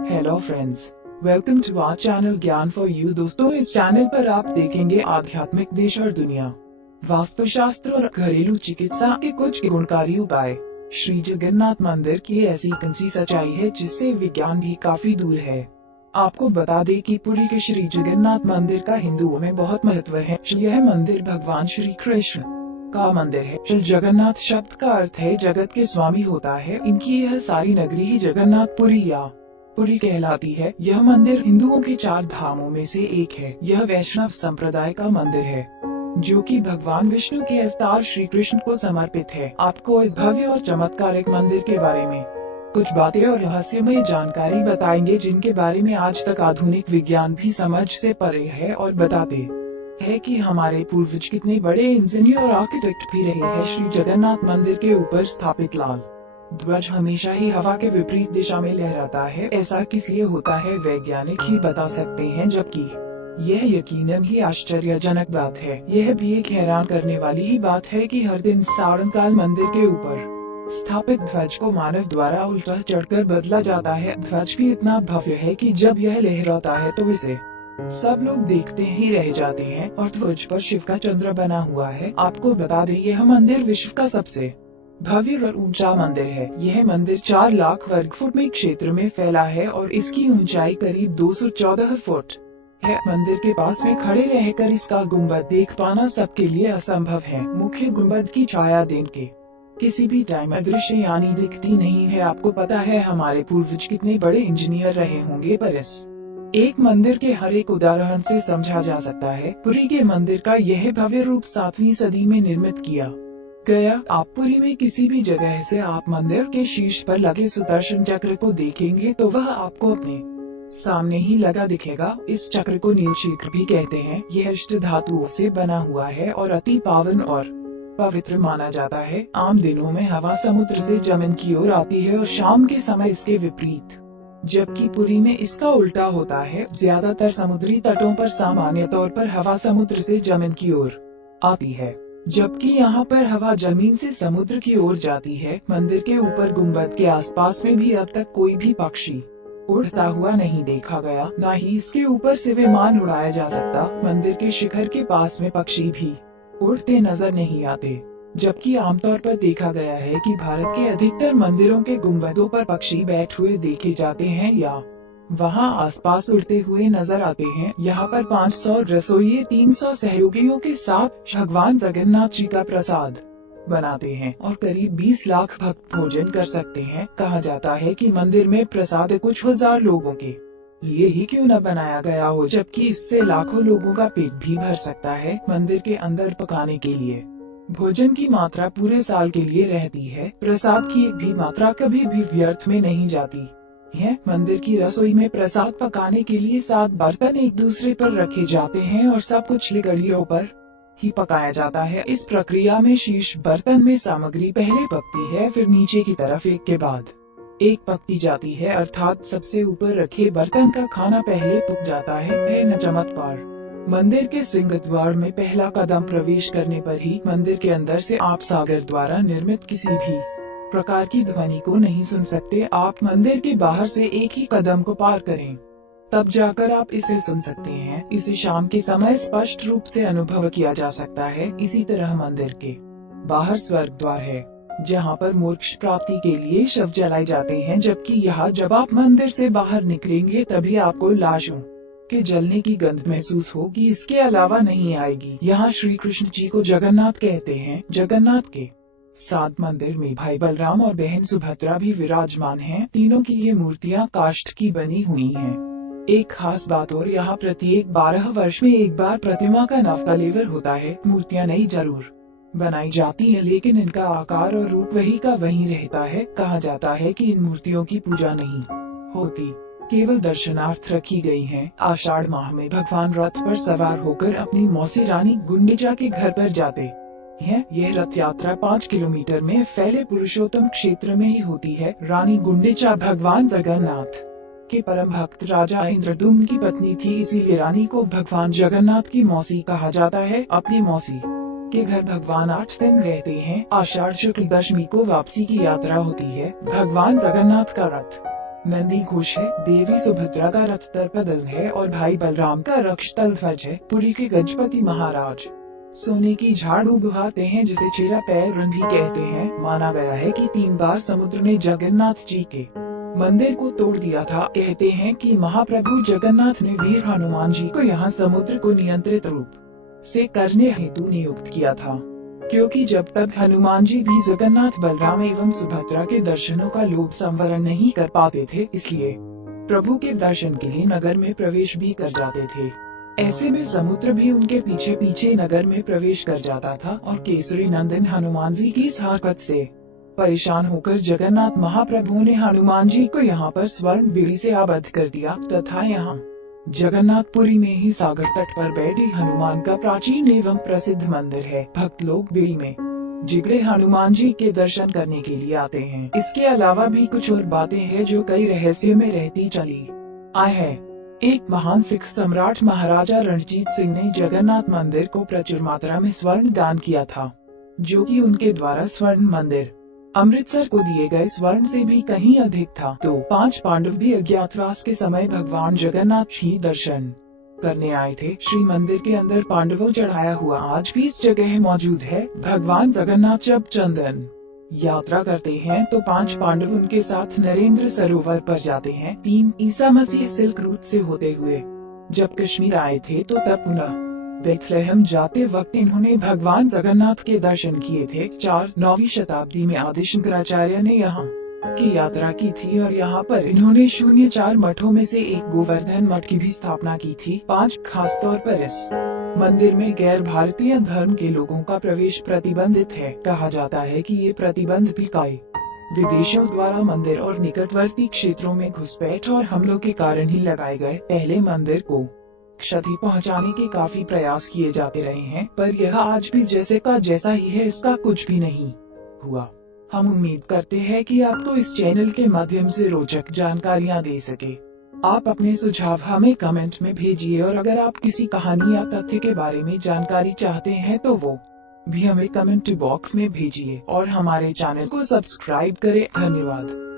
Hello friends, welcome to our channel Gyan for you. दोस्तों, इस channel पर आप देखेंगे आध्यात्मिक, देश और दुनिया, वास्तुशास्त्र और घरेलू चिकित्सा के कुछ गुणकारी उपाय। श्री जगन्नाथ मंदिर की ऐसी कौन सी सच्चाई है जिससे विज्ञान भी काफी दूर है। आपको बता दें कि पुरी के श्री जगन्नाथ मंदिर का हिंदुओं में बहुत महत्व है। यह मंदिर भगवान श्री कृष्ण का मंदिर है। श्री जगन्नाथ शब्द का अर्थ है जगत के स्वामी होता है। इनकी यह सारी नगरी ही जगन्नाथपुरी या पुरी कहलाती है। यह मंदिर हिंदुओं के 4 धामों में से एक है। यह वैष्णव संप्रदाय का मंदिर है जो कि भगवान विष्णु के अवतार श्री कृष्ण को समर्पित है। आपको इस भव्य और चमत्कारिक मंदिर के बारे में कुछ बातें और रहस्यमय जानकारी बताएंगे जिनके बारे में आज तक आधुनिक विज्ञान भी समझ से परे है, और बताते है कि हमारे पूर्वज कितने बड़े इंजीनियर और आर्किटेक्ट भी रहे हैं। श्री जगन्नाथ मंदिर के ऊपर स्थापित लाल ध्वज हमेशा ही हवा के विपरीत दिशा में लहराता है। ऐसा किस लिए होता है वैज्ञानिक ही बता सकते हैं, जबकि यह यकीनन ही आश्चर्यजनक बात है। यह भी एक हैरान करने वाली ही बात है कि हर दिन सारंगकाल मंदिर के ऊपर स्थापित ध्वज को मानव द्वारा उल्टा चढ़कर बदला जाता है। ध्वज भी इतना भव्य है कि जब यह लहराता है तो इसे सब लोग देखते ही रह जाते हैं, और ध्वज पर शिव का चंद्र बना हुआ है। आपको बता दें, यह मंदिर विश्व का सबसे भव्य और ऊंचा मंदिर है। यह मंदिर 4 लाख वर्ग फुट में क्षेत्र में फैला है और इसकी ऊंचाई करीब 214 फुट है। मंदिर के पास में खड़े रहकर इसका गुंबद देख पाना सबके लिए असंभव है। मुख्य गुंबद की छाया दिन के किसी भी टाइम अदृश्य यानी दिखती नहीं है। आपको पता है हमारे पूर्वज कितने बड़े इंजीनियर रहे होंगे, पर इस एक मंदिर के हर एक उदाहरण से समझा जा सकता है पुरी के मंदिर का यह भव्य रूप 7वीं सदी में निर्मित किया गया। आप पुरी में किसी भी जगह से आप मंदिर के शीर्ष पर लगे सुदर्शन चक्र को देखेंगे तो वह आपको अपने सामने ही लगा दिखेगा। इस चक्र को नीलचक्र भी कहते हैं। यह अष्ट धातुओं से बना हुआ है और अति पावन और पवित्र माना जाता है। आम दिनों में हवा समुद्र से जमीन की ओर आती है और शाम के समय इसके विपरीत, जबकि पुरी में इसका उल्टा होता है। ज्यादातर समुद्री तटों पर सामान्य तौर पर हवा समुद्र से जमीन की ओर आती है, जबकि यहाँ पर हवा जमीन से समुद्र की ओर जाती है। मंदिर के ऊपर गुंबद के आसपास में भी अब तक कोई भी पक्षी उड़ता हुआ नहीं देखा गया, न ही इसके ऊपर से विमान उड़ाया जा सकता। मंदिर के शिखर के पास में पक्षी भी उड़ते नजर नहीं आते, जबकि आमतौर पर देखा गया है कि भारत के अधिकतर मंदिरों के गुंबदों पर पक्षी बैठे हुए देखे जाते हैं या वहां आसपास उड़ते हुए नजर आते हैं। यहाँ पर 500 रसोइये 300 सहयोगियों के साथ भगवान जगन्नाथ जी का प्रसाद बनाते हैं और करीब 20 लाख भक्त भोजन कर सकते हैं। कहा जाता है कि मंदिर में प्रसाद कुछ हजार लोगों के लिए ही क्यों न बनाया गया हो, जबकि इससे लाखों लोगों का पेट भी भर सकता है। मंदिर के अंदर पकाने के लिए भोजन की मात्रा पूरे साल के लिए रहती है। प्रसाद की एक भी मात्रा कभी भी व्यर्थ में नहीं जाती है। मंदिर की रसोई में प्रसाद पकाने के लिए 7 बर्तन एक दूसरे पर रखे जाते हैं और सब कुछ लकड़ियों पर ही पकाया जाता है। इस प्रक्रिया में शीर्ष बर्तन में सामग्री पहले पकती है, फिर नीचे की तरफ एक के बाद एक पकती जाती है, अर्थात सबसे ऊपर रखे बर्तन का खाना पहले पक जाता है। न चमत्कार, मंदिर के सिंह द्वार में पहला कदम प्रवेश करने पर ही मंदिर के अंदर से आप सागर द्वारा निर्मित किसी भी प्रकार की ध्वनि को नहीं सुन सकते। आप मंदिर के बाहर से एक ही कदम को पार करें, तब जाकर आप इसे सुन सकते हैं। इसे शाम के समय स्पष्ट रूप से अनुभव किया जा सकता है। इसी तरह मंदिर के बाहर स्वर्ग द्वार है, जहाँ पर मोक्ष प्राप्ति के लिए शव जलाए जाते हैं, जबकि यहाँ जब आप मंदिर से बाहर निकलेंगे तभी आपको लाशों के जलने की गंध महसूस होगी, इसके अलावा नहीं आएगी। यहाँ श्री कृष्ण जी को जगन्नाथ कहते हैं। जगन्नाथ के 7 मंदिर में भाई बलराम और बहन सुभद्रा भी विराजमान हैं। तीनों की ये मूर्तियाँ काष्ठ की बनी हुई हैं। एक खास बात और, यहाँ प्रत्येक 12 वर्ष में एक बार प्रतिमा का नवकलेवर होता है। मूर्तियाँ नई जरूर बनाई जाती हैं, लेकिन इनका आकार और रूप वही का वही रहता है। कहा जाता है कि इन मूर्तियों की पूजा नहीं होती, केवल दर्शनार्थ रखी गई हैं। आषाढ़ माह में भगवान रथ पर सवार होकर अपनी मौसी रानी गुंडिचा के घर पर जाते हैं। यह रथ यात्रा 5 किलोमीटर में फैले पुरुषोत्तम क्षेत्र में ही होती है। रानी गुंडिचा भगवान जगन्नाथ के परम भक्त राजा इंद्रदुम्न की पत्नी थी, इसीलिए रानी को भगवान जगन्नाथ की मौसी कहा जाता है। अपनी मौसी के घर भगवान 8 दिन रहते हैं। आषाढ़ शुक्ल दशमी को वापसी की यात्रा होती है। भगवान जगन्नाथ का रथ नंदी घोष है, देवी सुभद्रा का रथ दर्पदलन है और भाई बलराम का रक्षतल ध्वज है। पुरी के गजपति महाराज सोने की झाड़ू बुहाते हैं, जिसे चेरा पैरन भी कहते हैं। माना गया है कि 3 बार समुद्र ने जगन्नाथ जी के मंदिर को तोड़ दिया था। कहते हैं कि महाप्रभु जगन्नाथ ने वीर हनुमान जी को यहाँ समुद्र को नियंत्रित रूप से करने हेतु नियुक्त किया था, क्योंकि जब तक हनुमान जी भी जगन्नाथ, बलराम एवं सुभद्रा के दर्शनों का लोभ संवरण नहीं कर पाते थे, इसलिए प्रभु के दर्शन के लिए नगर में प्रवेश भी कर जाते थे। ऐसे में समुद्र भी उनके पीछे पीछे नगर में प्रवेश कर जाता था और केसरी नंदन हनुमान जी की इस हरकत से परेशान होकर जगन्नाथ महाप्रभु ने हनुमान जी को यहाँ पर स्वर्ण बेड़ी से आबद्ध कर दिया तथा यहाँ जगन्नाथपुरी में ही सागर तट पर बैठे हनुमान का प्राचीन एवं प्रसिद्ध मंदिर है। भक्त लोग बेड़ी में जिगड़े हनुमान जी के दर्शन करने के लिए आते हैं। इसके अलावा भी कुछ और बातें हैं जो कई रहस्य में रहती चली आई है। एक महान सिख सम्राट महाराजा रणजीत सिंह ने जगन्नाथ मंदिर को प्रचुर मात्रा में स्वर्ण दान किया था, जो कि उनके द्वारा स्वर्ण मंदिर अमृतसर को दिए गए स्वर्ण से भी कहीं अधिक था। तो 5 पांडव भी अज्ञातवास के समय भगवान जगन्नाथ जी दर्शन करने आए थे। श्री मंदिर के अंदर पांडवों चढ़ाया हुआ आज भी इस जगह मौजूद है। भगवान जगन्नाथ जब चंदन यात्रा करते हैं तो 5 पांडव उनके साथ नरेंद्र सरोवर पर जाते हैं। 3 ईसा मसीह सिल्क रूट से होते हुए जब कश्मीर आए थे तो तब पुनः बेथलेहम जाते वक्त इन्होंने भगवान जगन्नाथ के दर्शन किए थे। 9वीं शताब्दी में आदि शंकराचार्य ने यहाँ की यात्रा की थी और यहाँ पर इन्होंने 04 मठों में से एक गोवर्धन मठ की भी स्थापना की थी। 5 खास तौर पर इस मंदिर में गैर भारतीय धर्म के लोगों का प्रवेश प्रतिबंधित है। कहा जाता है कि ये प्रतिबंध भी कई विदेशियों द्वारा मंदिर और निकटवर्ती क्षेत्रों में घुसपैठ और हमलों के कारण ही लगाए गए। पहले मंदिर को क्षति पहुंचाने के काफी प्रयास किए जाते रहे हैं, पर यह आज भी जैसे का जैसा ही है, इसका कुछ भी नहीं हुआ। हम उम्मीद करते हैं कि आपको इस चैनल के माध्यम से रोचक जानकारियां दे सके। आप अपने सुझाव हमें कमेंट में भेजिए और अगर आप किसी कहानी या तथ्य के बारे में जानकारी चाहते हैं तो वो भी हमें कमेंट बॉक्स में भेजिए और हमारे चैनल को सब्सक्राइब करें। धन्यवाद।